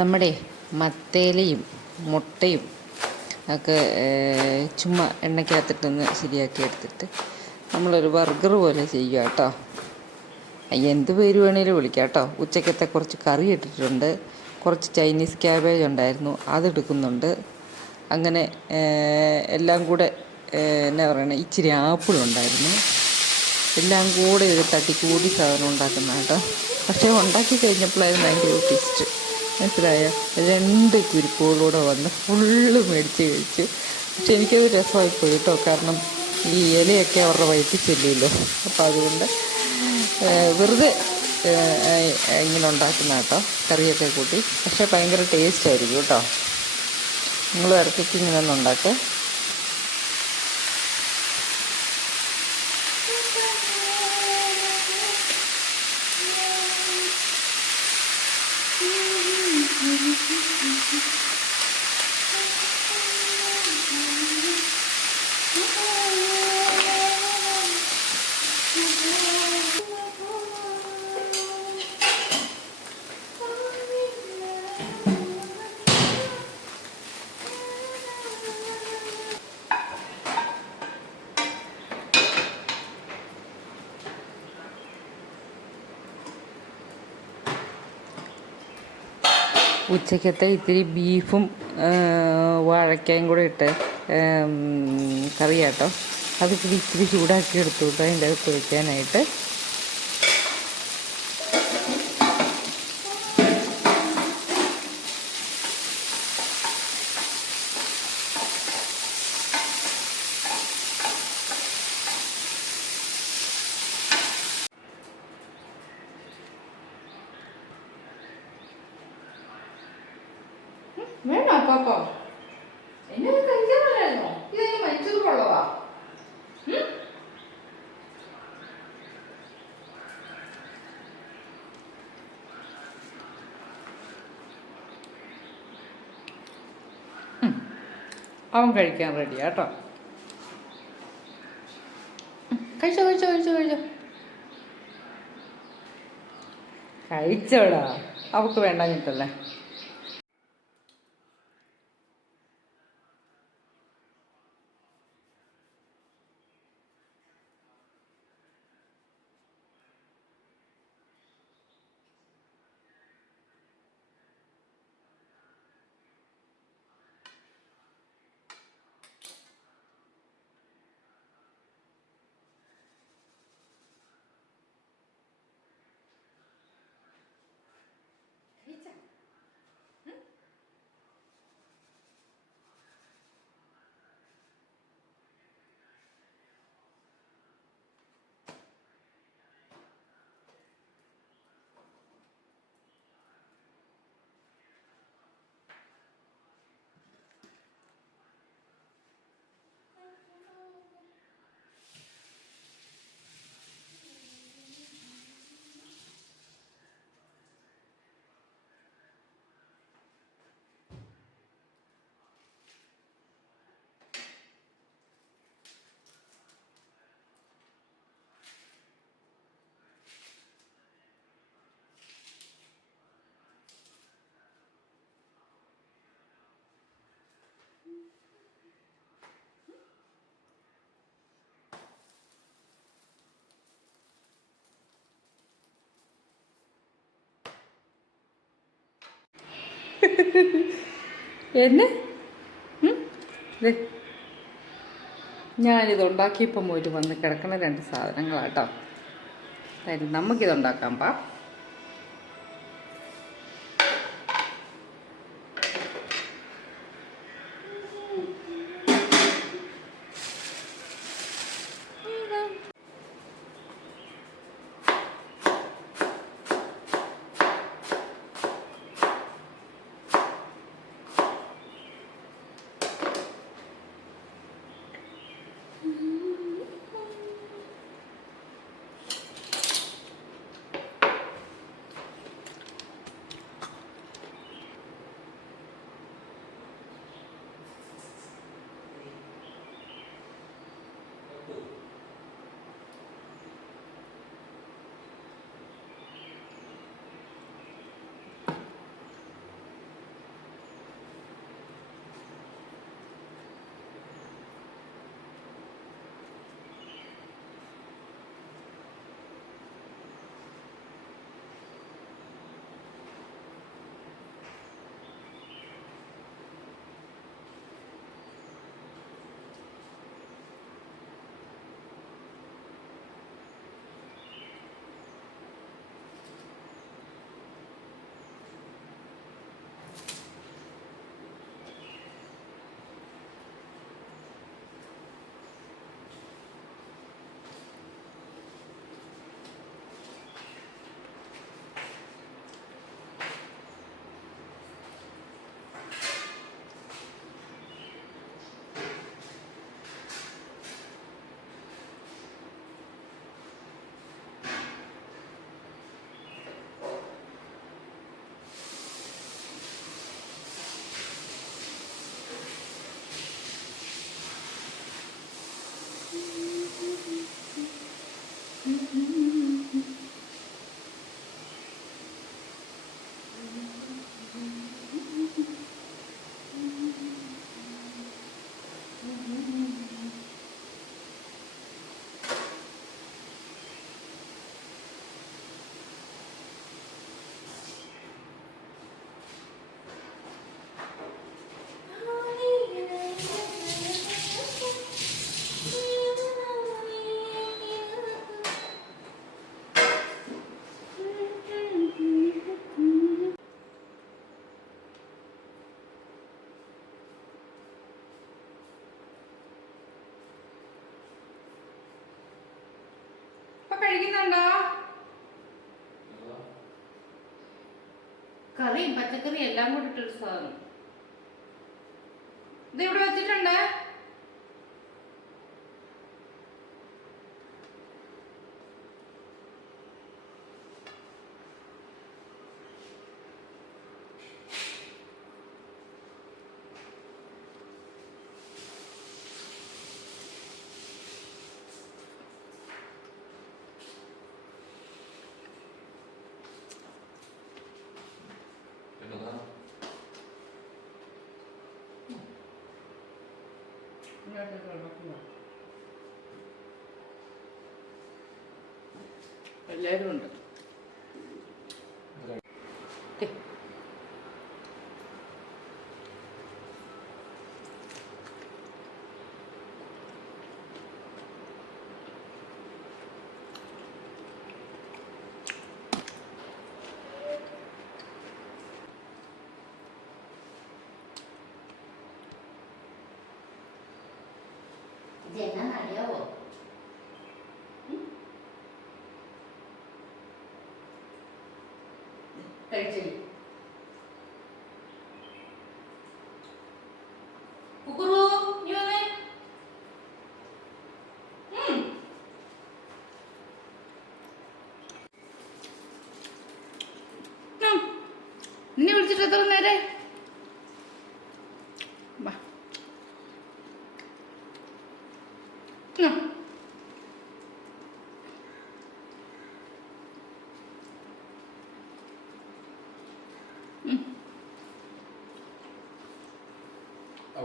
നമ്മുടെ മത്തേലയും മുട്ടയും ഒക്കെ ചുമ്മാ എണ്ണയ്ക്കകത്തിട്ടൊന്ന് ശരിയാക്കി എടുത്തിട്ട് നമ്മളൊരു ബർഗർ പോലെ ചെയ്യുക കേട്ടോ. എന്ത് പേര് വേണേലും വിളിക്കാം കേട്ടോ. ഉച്ചക്കത്തെ കുറച്ച് കറി ഇട്ടിട്ടുണ്ട്. കുറച്ച് ചൈനീസ് ക്യാബേജ് ഉണ്ടായിരുന്നു. അതെടുക്കുന്നുണ്ട്. അങ്ങനെ എല്ലാം കൂടെ എന്നാ പറയണേ ഇച്ചിരി ആപ്പിൾ ഉണ്ടായിരുന്നു. എല്ലാം കൂടെ ഒരു തട്ടിക്കൂടി സാധനം ഉണ്ടാക്കുന്ന കേട്ടോ. പക്ഷേ ഉണ്ടാക്കി കഴിഞ്ഞപ്പോഴായിരുന്നു അതിന്റെ ഒരു ടേസ്റ്റ് മനസ്സിലായോ? രണ്ട് കുരുപ്പുകളൂടെ വന്ന് ഫുള്ള് മേടിച്ച് കഴിച്ചു. പക്ഷെ എനിക്കത് രസമായിപ്പോയി കേട്ടോ കാരണം ഈ ഇലയൊക്കെ അവരുടെ വയറ്റിൽ ചെല്ലുമല്ലോ അപ്പോൾ അതുകൊണ്ട് വെറുതെ ഇങ്ങനെ ഉണ്ടാക്കുന്ന കേട്ടോ. കറിയൊക്കെ കൂട്ടി. പക്ഷേ ഭയങ്കര ടേസ്റ്റ് ആയിരിക്കും കേട്ടോ. നിങ്ങൾ ഇറക്കിക്ക് ഇങ്ങനെ ഒന്ന് ഉണ്ടാക്കുക Mm-hmm. ഉച്ചക്കത്തെ ഇത്തിരി ബീഫും വാഴക്കയും കൂടെ ഇട്ട് കറി കറിയാട്ടോ. അത് ഇത്തിരി ചൂടാക്കി എടുത്തു കേട്ടോ അതിന്റെ അകത്ത് വേണ്ട പാപ്പ എന്നെ കഴിക്കാനല്ലായിരുന്നോ ഇതെന്നെ മരിച്ചത് കൊള്ളവാ. അവൻ കഴിക്കാൻ റെഡിയാ കേട്ടോ. കഴിച്ചോ കഴിച്ചോ കഴിച്ചോ കഴിച്ചോ. കഴിച്ചോടാ. അവൾക്ക് വേണ്ടാഞ്ഞിട്ടല്ലേ? എന്നെ? ഞാനിത് ഉണ്ടാക്കിയപ്പം ഒരു വന്ന് കിടക്കുന്ന രണ്ട് സാധനങ്ങളാട്ടോ. നമുക്കിത് ഉണ്ടാക്കാം പാ. കഴിക്കുന്നുണ്ടോ? കറിയും പച്ചക്കറിയും എല്ലാം കൂടിട്ടൊരു സാധനം. ഇത് ഇവിടെ വെച്ചിട്ടുണ്ട്. എല്ലാരും ഉണ്ട്. ഇത് അറിയാവോ കഴിച്ചില്ല? കുക്കുറു നീ ഉം. ഉം. നിന്നെ വിളിച്ചിട്ട് എത്ര നേരെ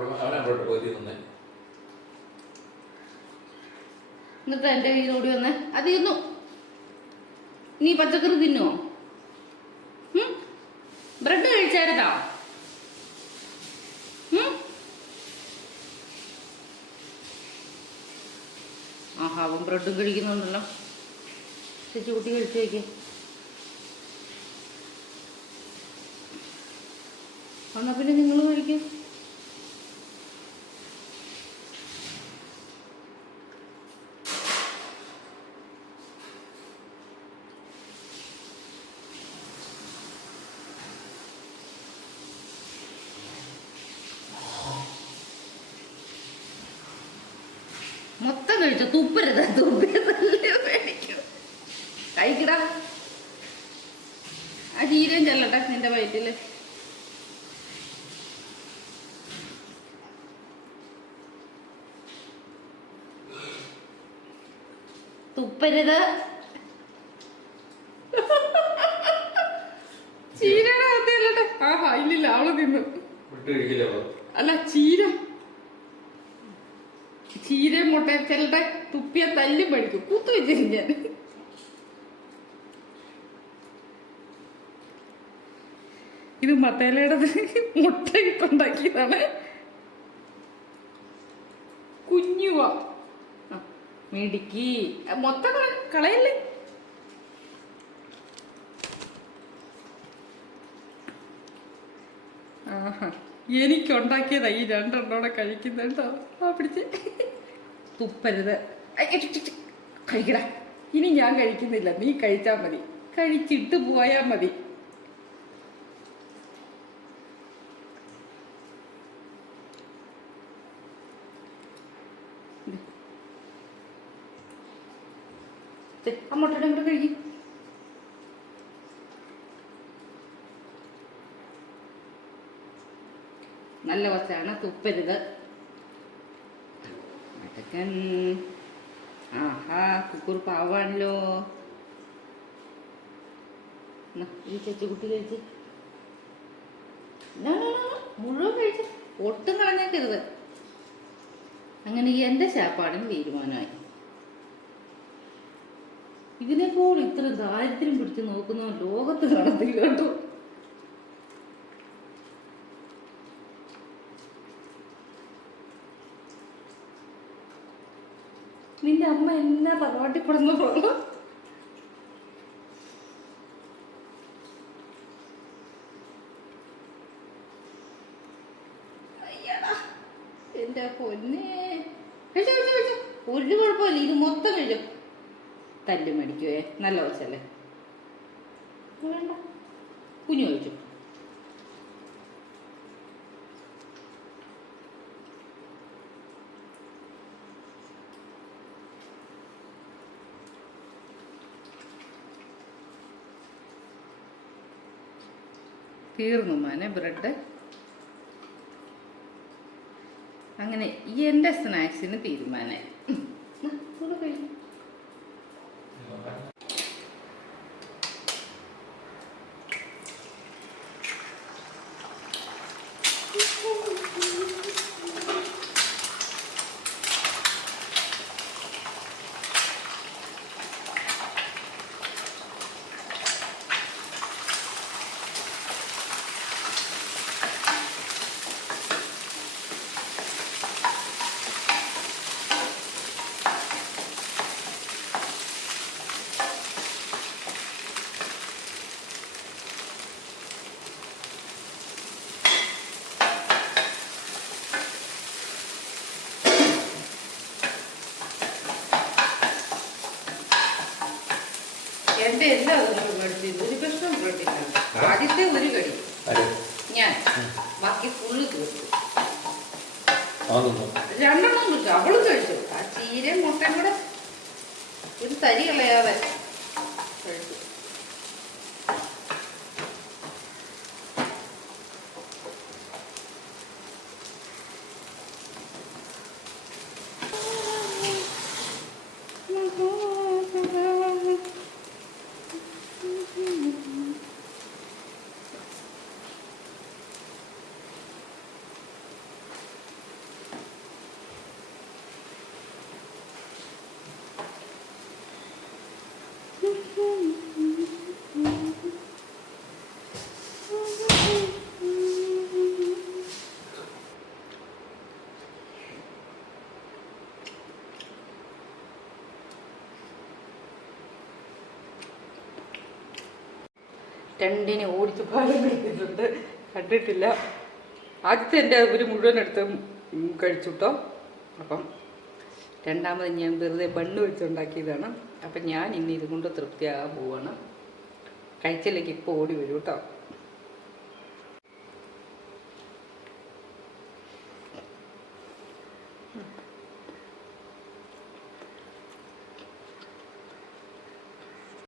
അവനെ അങ്ങോട്ട് പോയി തന്നെ എന്നിട്ട് എന്റെ കയ്യിൽ ഓടി വന്നേ അത് തിന്നു നീ പച്ചക്കറി തിന്നുവോ? ബ്രെഡ് കഴിച്ചായിരുന്നോ? ആഹാ അവൻ ബ്രെഡും കഴിക്കുന്നുണ്ടല്ലോ. ചേച്ചി കുട്ടി കഴിച്ചു വയ്ക്കേ എന്നാ പിന്നെ നിങ്ങൾ കഴിക്കും. കഴിച്ചു തുപ്പരുത് തുപ്പി പേടിക്കും കഴിക്കടാ. ആ ചീരം ചെല്ലട്ടെ നിന്റെ വയറ്റിൽ. തുപ്പരുത്. ചീരയുടെ കത്തിയല്ലട്ടെ ആഹാ ഇല്ലില്ല അവൾ തിന്നു. അല്ല ചീര. ചീരയും മുട്ട ചിലരുടെ തുപ്പിയ തല്ലും പഠിക്കും കുത്തു വെച്ചിരുന്നു ഞാൻ. ഇത് മത്തേലയുടെ മുട്ട ഇട്ടുണ്ടാക്കിയതാണ് കുഞ്ഞുവ മിടുക്കി. മൊത്തം കളയല്ലേ? ആഹാ. എനിക്കുണ്ടാക്കിയതാ ഈ രണ്ടെണ്ണോടെ കഴിക്കുന്നുണ്ടോ? ആ പിടിച്ച്. തുപ്പരുത്. കഴിക്കടാ. ഇനി ഞാൻ കഴിക്കുന്നില്ല. നീ കഴിച്ചാൽ മതി. കഴിച്ചിട്ട് പോയാൽ മതി. മുട്ടയുടെ കൂടെ കഴിക്കും. നല്ല വച്ചാണ് തുപ്പരുത്. അടക്കൻ ആഹാ കുക്കുർ പാവാണല്ലോ. ഈ ചേച്ചി കുട്ടി കഴിച്ച്. മുഴുവൻ കഴിച്ച്. ഒട്ടും കളഞ്ഞേക്കരുത്. അങ്ങനെ എന്റെ ശാപ്പാടിന് തീരുമാനമായി. ഇതിനെപ്പോൾ ഇത്ര ദാരിദ്ര്യം പിടിച്ച് നോക്കുന്ന ലോകത്ത് കാണത്തില്ല കേട്ടോ. നിന്റെ അമ്മ എന്നാ തറവാട്ടിപ്പെടുന്നു അയ്യടാ, എന്റെ പൊന്നെ. ഒരു കുഴപ്പമില്ല ഇത് മൊത്തം കഴിച്ചോ. തല്ല് മേടിക്കുവേ നല്ല വശല്ലേ വേണ്ട. കുഞ്ഞു കഴിച്ചു? തീർന്നു മോനെ ബ്രെഡ്. അങ്ങനെ എന്റെ സ്നാക്സിന് തീരുമാനമായി ഉം. ദാ, ഇവിടെ കഴി. എന്റെ എല്ലാ അതും മേടിച്ചു ഒരു പ്രശ്നം ബ്രെഡില്ല ആദ്യത്തെ ഒരു കടി ആര്? ഞാൻ ബാക്കി ഫുള്ള് തീർത്തു അതൊന്നും രണ്ടെണ്ണം കിട്ടും. അവളും കഴിച്ചു. ആ ചീരയും മുട്ടയും കൂടെ ഒരു തരി കളയാതെ കഴിച്ചു രണ്ടിനെ ഓടിച്ച് പാലം കഴിച്ചിട്ടുണ്ട് കണ്ടിട്ടില്ല. ആദ്യത്തെ എന്റെ ഒരു മുഴുവൻ എടുത്ത് കഴിച്ചുട്ടോ അപ്പം രണ്ടാമത് ഞാൻ വെറുതെ ബണ്ണ് വെച്ചുണ്ടാക്കിയതാണ് അപ്പം ഞാൻ ഇന്ന് ഇതുകൊണ്ട് തൃപ്തിയാകാൻ പോവാണ്. കഴിച്ചില്ലെങ്കിൽ ഇപ്പോൾ ഓടി വരും കേട്ടോ